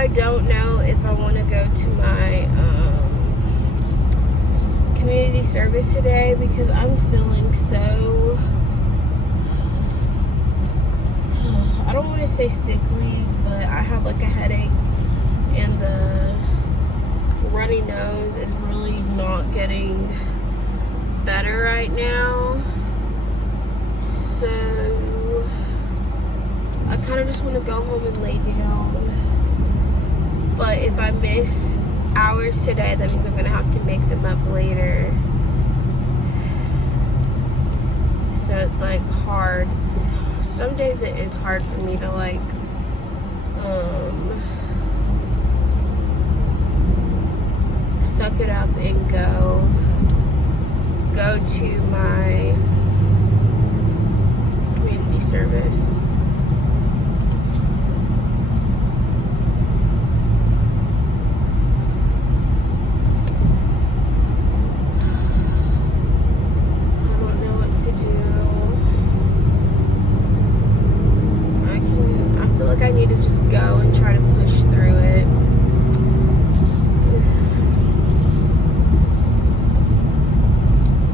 I don't know if I want to go to my community service today because I'm feeling so, I don't want to say sickly, but I have like a headache and the runny nose is really not getting better right now. So I kind of just want to go home and lay down. But if I miss hours today, that means I'm going to have to make them up later. So it's like hard. Some days it is hard for me to like suck it up and go to my community service. I need to just go and try to push through it.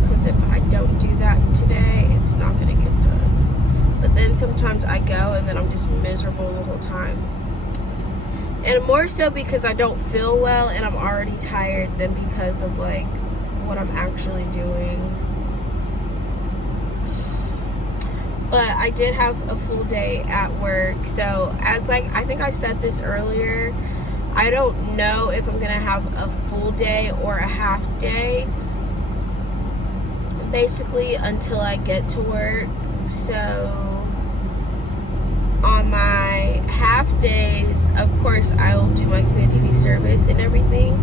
Because if I don't do that today, it's not going to get done. But then sometimes I go and then I'm just miserable the whole time. And more so because I don't feel well and I'm already tired than because of like what I'm actually doing. But I did have a full day at work. So as like, I think I said this earlier, I don't know if I'm gonna have a full day or a half day, basically until I get to work. So on my half days, of course I will do my community service and everything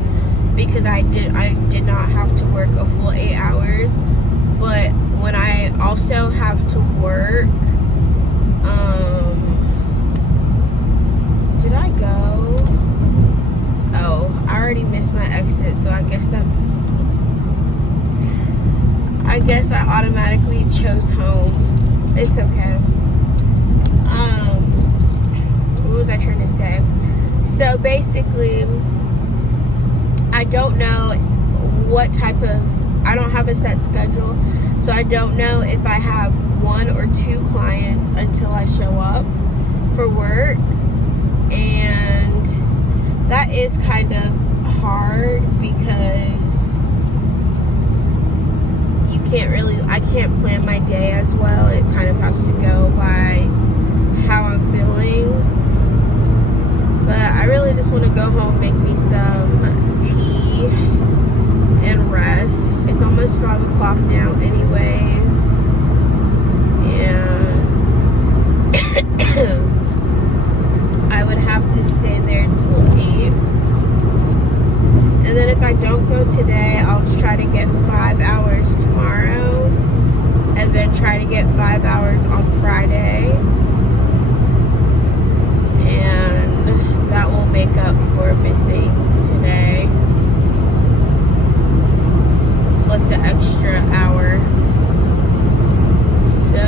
because I did not have to work a full 8 hours. But when I also have to work, did I go? Oh, I already missed my exit, so I guess I automatically chose home. It's okay. What was I trying to say? So basically, I don't know what type of, I don't have a set schedule, so I don't know if I have 1 or 2 clients until I show up for work, and that is kind of hard because I can't plan my day as well. It kind of has to go by how I'm feeling. But I really just want to go home, make me some tea, and rest. It's almost 5 o'clock now anyways, and I would have to stay there until 8. And then if I don't go today, I'll just try to get 5 hours tomorrow, and then try to get 5 hours on Friday, and that will make up for missing today, plus an extra hour. So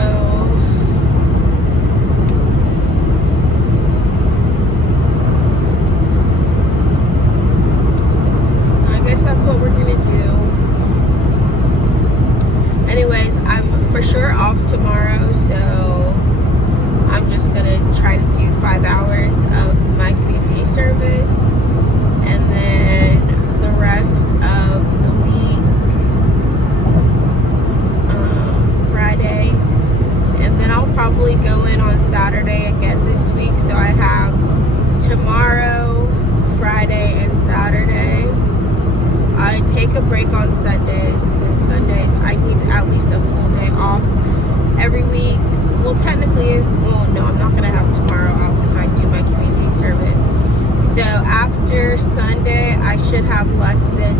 I guess that's what we're gonna do. Anyways, I'm for sure off tomorrow, so I'm just gonna try to do 5 hours of my community service, and then the rest of the week, Friday, and then I'll probably go in on Saturday again this week. So I have tomorrow, Friday, and Saturday. I take a break on Sundays because Sundays I need at least a full day off every week. Well, technically, well, no, I'm not going to have tomorrow off if I do my community service. So after Sunday, I should have less than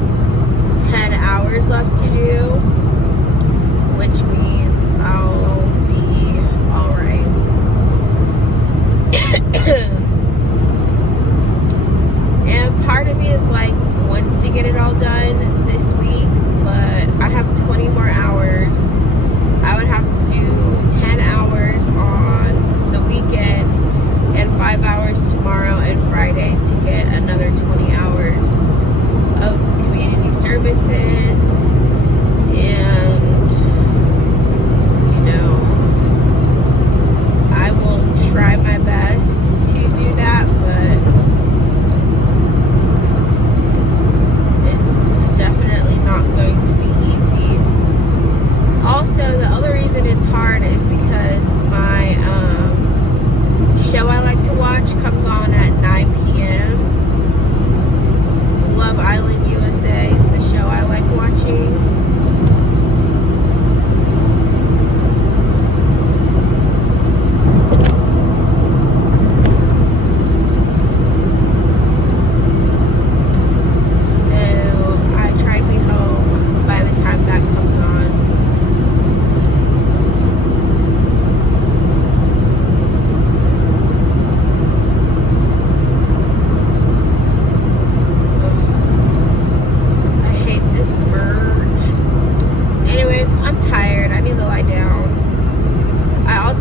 10 hours left to do, which means I'll be alright. And part of me is like, wants to get it all done this week, but I have 20 more hours. I would have to do 10 hours on the weekend and 5 hours tomorrow and Friday to get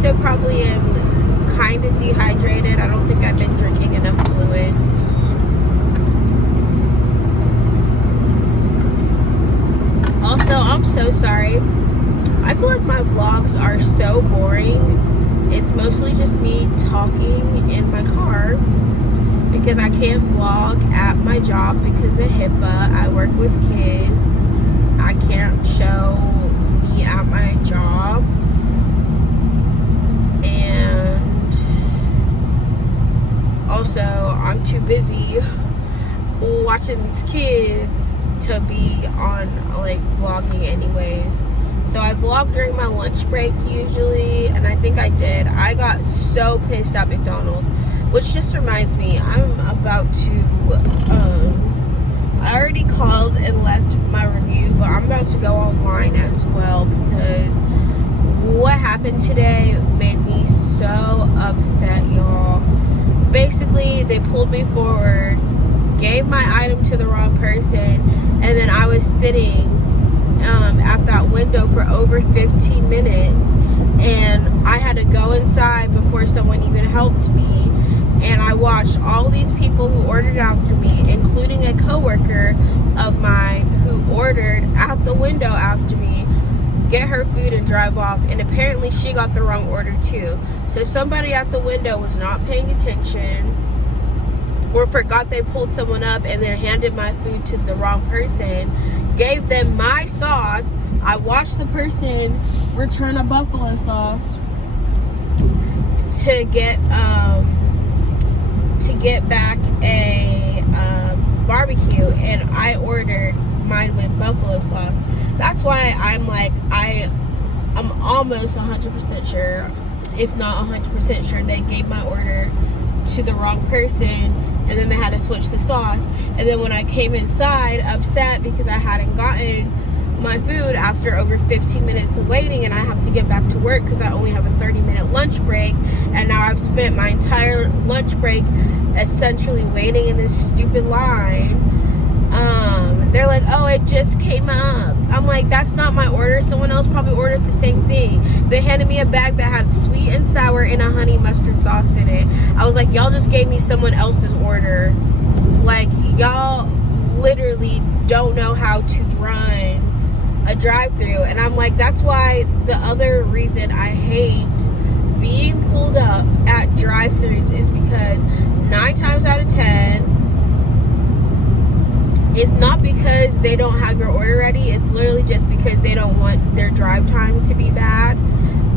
also probably am kind of dehydrated. I don't think I've been drinking enough fluids. Also, I'm so sorry. I feel like my vlogs are so boring. It's mostly just me talking in my car because I can't vlog at my job because of HIPAA. I work with kids. I can't show me at my job. And also, I'm too busy watching these kids to be on like vlogging anyways. So I vlog during my lunch break usually, and I think I did. I got so pissed at McDonald's, which just reminds me, I'm about to, I already called and left my review, but I'm about to go online as well because what happened today made me so upset, y'all. Basically, they pulled me forward, gave my item to the wrong person, and then I was sitting at that window for over 15 minutes, and I had to go inside before someone even helped me. And I watched all these people who ordered after me, including a coworker of mine who ordered at the window after me, get her food and drive off. And apparently she got the wrong order too. So somebody at the window was not paying attention, or forgot they pulled someone up and then handed my food to the wrong person, gave them my sauce. I watched the person return a buffalo sauce to get back a barbecue, and I ordered mine with buffalo sauce. That's why I'm like, I'm almost 100% sure, if not 100% sure, they gave my order to the wrong person, and then they had to switch the sauce. And then when I came inside upset because I hadn't gotten my food after over 15 minutes of waiting, and I have to get back to work because I only have a 30-minute lunch break, and now I've spent my entire lunch break essentially waiting in this stupid line. They're like, oh, it just came up. I'm like, that's not my order. Someone else probably ordered the same thing. They handed me a bag that had sweet and sour and a honey mustard sauce in it. I was like, y'all just gave me someone else's order. Like, y'all literally don't know how to run a drive-thru. And I'm like, that's why the other reason I hate being pulled up at drive-thrus is because 9 times out of 10, it's not because they don't have your order ready. It's literally just because they don't want their drive time to be bad,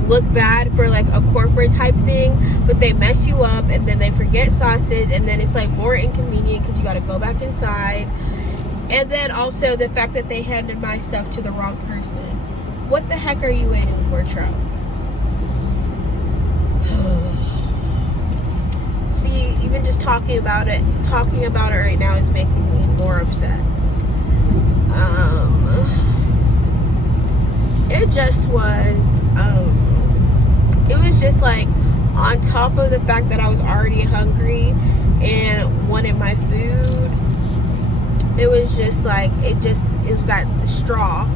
look bad for like a corporate type thing. But they mess you up, and then they forget sauces, and then it's like more inconvenient because you got to go back inside. And then also the fact that they handed my stuff to the wrong person. What the heck are you waiting for, truck? See, even just talking about it right now is making me more upset. It just was, it was just like, on top of the fact that I was already hungry and wanted my food, it was just like, it was that straw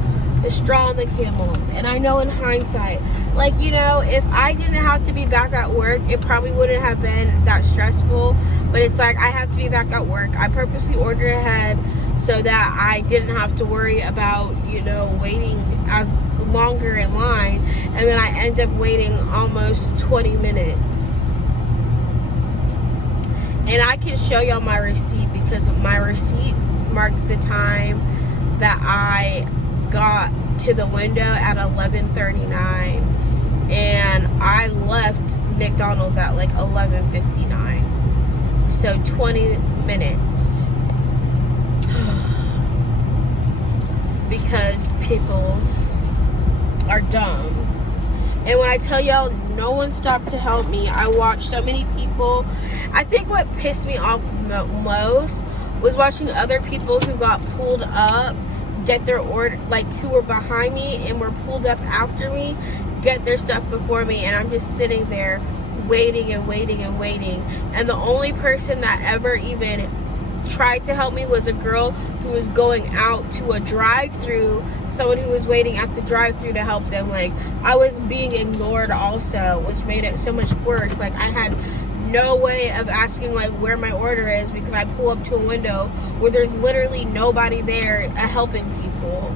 on the camels. And I know in hindsight, like, you know, if I didn't have to be back at work, it probably wouldn't have been that stressful. But it's like, I have to be back at work. I purposely ordered ahead so that I didn't have to worry about, you know, waiting as longer in line. And then I end up waiting almost 20 minutes. And I can show y'all my receipt because my receipts marked the time that I got to the window at 11:39, and I left McDonald's at like 11:59, so 20 minutes. Because people are dumb. And when I tell y'all, no one stopped to help me. I watched so many people. I think what pissed me off most was watching other people who got pulled up get their order, like who were behind me and were pulled up after me, get their stuff before me, and I'm just sitting there waiting and waiting and waiting. And the only person that ever even tried to help me was a girl who was going out to a drive-through, someone who was waiting at the drive-through to help them. Like, I was being ignored also, which made it so much worse. Like, I had no way of asking like where my order is, because I pull up to a window where there's literally nobody there helping people.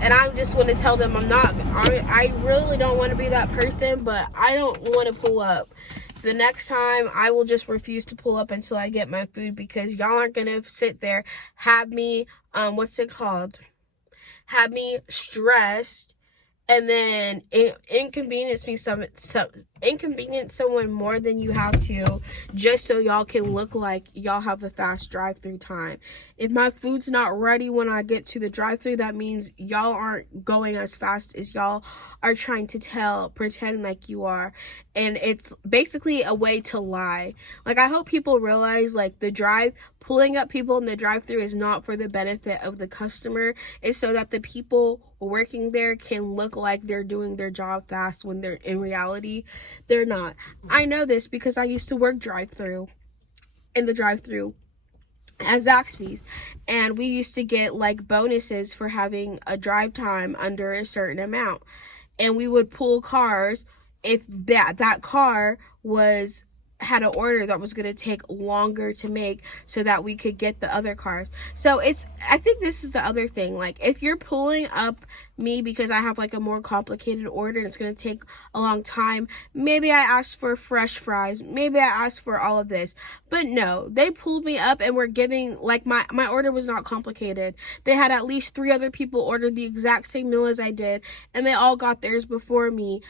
And I just want to tell them I really don't want to be that person, but I don't want to pull up. The next time, I will just refuse to pull up until I get my food, because y'all aren't going to sit there, have me, have me stressed, and then inconvenience someone more than you have to, just so y'all can look like y'all have a fast drive-through time. If my food's not ready when I get to the drive-through, that means y'all aren't going as fast as y'all are trying to pretend like you are. And it's basically a way to lie. Like, I hope people realize, like, pulling up people in the drive-through is not for the benefit of the customer. It's so that the people working there can look like they're doing their job fast, when they're in reality they're not. I know this because I used to work in the drive-through at Zaxby's, and we used to get like bonuses for having a drive time under a certain amount, and we would pull cars if that car had an order that was going to take longer to make, so that we could get the other cars. So I think this is the other thing. Like, if you're pulling up me because I have like a more complicated order and it's going to take a long time, maybe I asked for fresh fries, maybe I asked for all of this. But no, they pulled me up and were giving, like, my order was not complicated. They had at least 3 other people order the exact same meal as I did, and they all got theirs before me,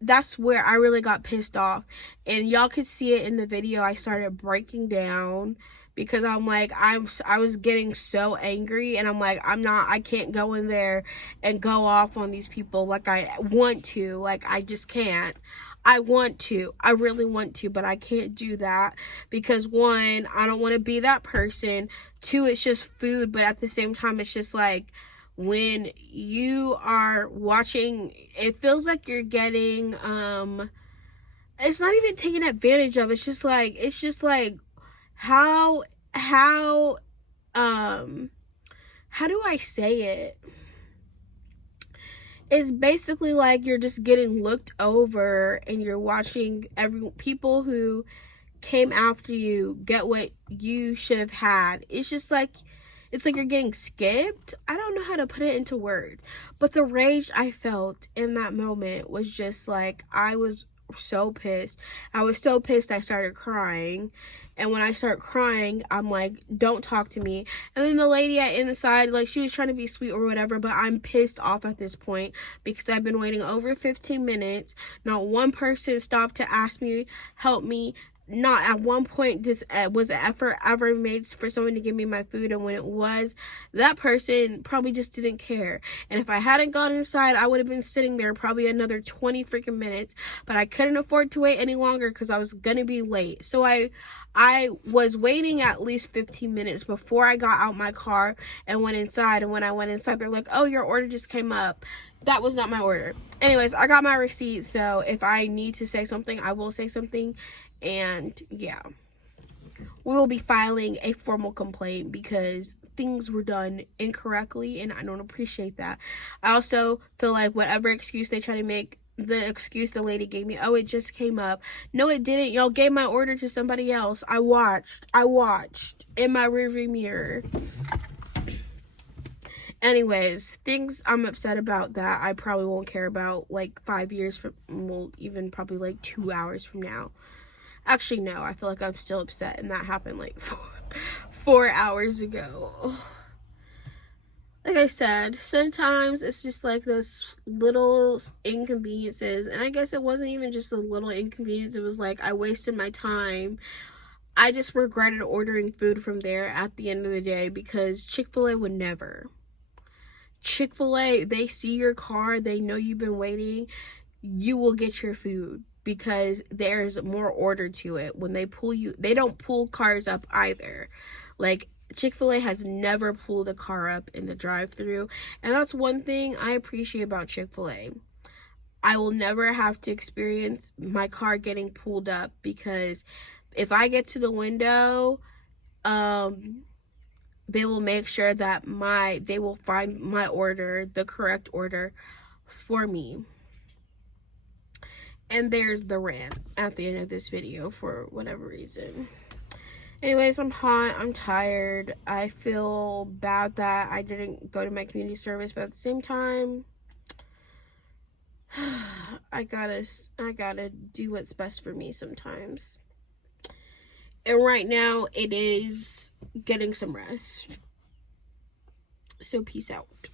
that's where I really got pissed off. And y'all could see it in the video. I started breaking down because I'm like, I was getting so angry, and I'm like, I can't go in there and go off on these people like I want to. Like, I just can't. I really want to, but I can't do that because, 1, I don't want to be that person. 2, it's just food, but at the same time, it's just like, when you are watching, it feels like you're getting, it's not even taken advantage of. It's just like, how do I say it? It's basically like you're just getting looked over, and you're watching people who came after you get what you should have had. It's just like, it's like you're getting skipped. I don't know how to put it into words, but the rage I felt in that moment was just like, I was so pissed. I was so pissed I started crying. And when I start crying, I'm like, don't talk to me. And then the lady in the side, like, she was trying to be sweet or whatever, but I'm pissed off at this point because I've been waiting over 15 minutes. Not one person stopped to ask me, help me. Not at one point was an effort ever made for someone to give me my food, and when it was, that person probably just didn't care. And if I hadn't gone inside, I would have been sitting there probably another 20 freaking minutes, but I couldn't afford to wait any longer because I was gonna be late. So I was waiting at least 15 minutes before I got out my car and went inside. And when I went inside, they're like, oh, your order just came up. That was not my order. Anyways, I got my receipt, so if I need to say something, I will say something. And yeah, we will be filing a formal complaint because things were done incorrectly, and I don't appreciate that. I also feel like whatever excuse they try to make, the excuse the lady gave me, oh, it just came up. No, it didn't. Y'all gave my order to somebody else. I watched in my rearview mirror. Anyways, things I'm upset about that I probably won't care about like 5 years from, well, even probably like 2 hours from now. Actually, no, I feel like I'm still upset, and that happened like 4 hours ago. Like I said, sometimes it's just like those little inconveniences, and I guess it wasn't even just a little inconvenience. It was like I wasted my time. I just regretted ordering food from there at the end of the day because Chick-fil-A would never. Chick-fil-A, they see your car, they know you've been waiting, you will get your food because there's more order to it. When they pull you, they don't pull cars up either. Like, Chick-fil-A has never pulled a car up in the drive-thru, and that's one thing I appreciate about Chick-fil-A. I will never have to experience my car getting pulled up, because if I get to the window, they will make sure that they will find my order, the correct order for me. And there's the rant at the end of this video for whatever reason. Anyways, I'm hot, I'm tired. I feel bad that I didn't go to my community service, but at the same time, I gotta do what's best for me sometimes. And right now, it is getting some rest. So peace out.